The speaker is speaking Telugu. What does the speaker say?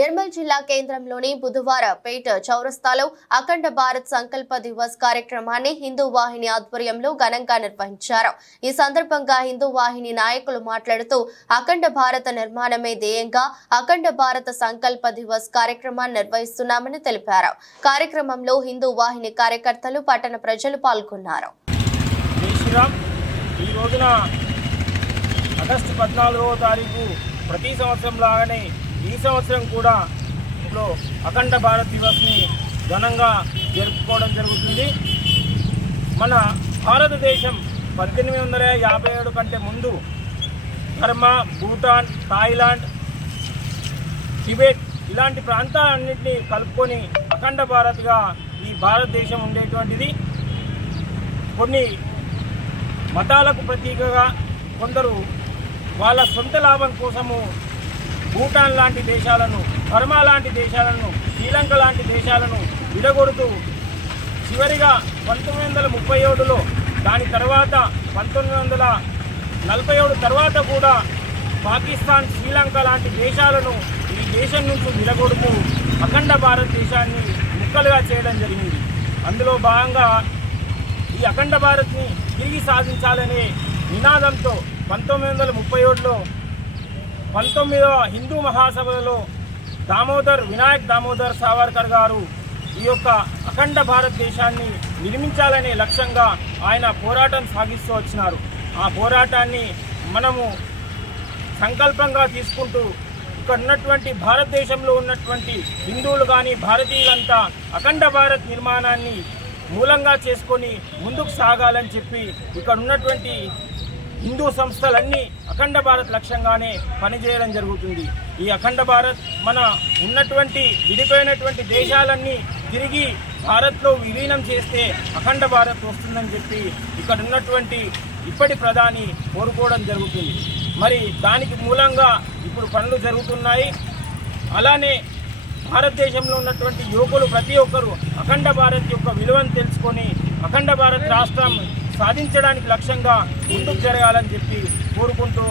నిర్మల్ జిల్లా కేంద్రంలోని బుధవార పేట చౌరస్తాలో అఖండ భారత్ సంకల్ప దివస్ కార్యక్రమాన్ని హిందూ వాహిని ఆధ్వర్యంలో ఘనంగా నిర్వహించారు. ఈ సందర్భంగా హిందూ వాహిని నాయకులు మాట్లాడుతూ అఖండ భారత నిర్మాణమే ధ్యేయంగా అఖండ భారత సంకల్ప దివస్ కార్యక్రమాన్ని నిర్వహిస్తున్నామని తెలిపారు. కార్యక్రమంలో హిందూ వాహిని కార్యకర్తలు పట్టణ ప్రజలు పాల్గొన్నారు. ఈ రోజున ఆగస్టు పద్నాలుగవ తారీఖు ప్రతి సంవత్సరం లాగానే ఈ సంవత్సరం కూడా ఇందులో అఖండ భారత్ దివస్ని ఘనంగా జరుపుకోవడం జరుగుతుంది. మన భారతదేశం పద్దెనిమిది వందల యాభై ఏడు కంటే ముందు బర్మా భూటాన్ థాయిలాండ్ టిబెట్ ఇలాంటి ప్రాంతాలన్నింటినీ కలుపుకొని అఖండ భారత్గా ఈ భారతదేశం ఉండేటువంటిది. కొన్ని మతాలకు ప్రతీకగా కొందరు వాళ్ళ సొంత లాభం కోసము భూటాన్ లాంటి దేశాలను బర్మా లాంటి దేశాలను శ్రీలంక లాంటి దేశాలను విడగొడుతూ చివరిగా పంతొమ్మిది వందల ముప్పై ఏడులో దాని తర్వాత పంతొమ్మిది వందల నలభై ఏడు తర్వాత కూడా పాకిస్తాన్ శ్రీలంక లాంటి దేశాలను ఈ దేశం నుంచి విడగొడుతూ అఖండ భారతదేశాన్ని ముక్కలుగా చేయడం జరిగింది. అందులో భాగంగా ఈ అఖండ భారత్ని తిరిగి సాధించాలనే నినాదంతో పంతొమ్మిది వందల ముప్పై ఏడులో పంతొమ్మిదవ హిందూ మహాసభలో దామోదర్ వినాయక్ దామోదర్ సావర్కర్ గారు ఈ యొక్క అఖండ భారతదేశాన్ని నిర్మించాలనే లక్ష్యంగా ఆయన పోరాటం సాగిస్తూ వచ్చినారు. ఆ పోరాటాన్ని మనము సంకల్పంగా తీసుకుంటూ ఇక్కడ ఉన్నటువంటి భారతదేశంలో ఉన్నటువంటి హిందువులు కానీ భారతీయులంతా అఖండ భారత్ నిర్మాణాన్ని మూలంగా చేసుకొని ముందుకు సాగాలని చెప్పి ఇక్కడ ఉన్నటువంటి హిందూ సంస్థలన్నీ అఖండ భారత్ లక్ష్యంగానే పనిచేయడం జరుగుతుంది. ఈ అఖండ భారత్ మన ఉన్నటువంటి విడిపోయినటువంటి దేశాలన్నీ తిరిగి భారత్లో విలీనం చేస్తే అఖండ భారత్ వస్తుందని చెప్పి ఇక్కడ ఉన్నటువంటి ఇప్పటి ప్రధాని కోరుకోవడం జరుగుతుంది. మరి దానికి మూలంగా ఇప్పుడు పనులు జరుగుతున్నాయి. అలానే భారతదేశంలో ఉన్నటువంటి యువకులు ప్రతి ఒక్కరూ అఖండ భారత్ యొక్క విలువను తెలుసుకొని అఖండ భారత్ రాష్ట్రం సాధించడానికి లక్ష్యంగా ముందుకు జరగాలని చెప్పి కోరుకుంటూ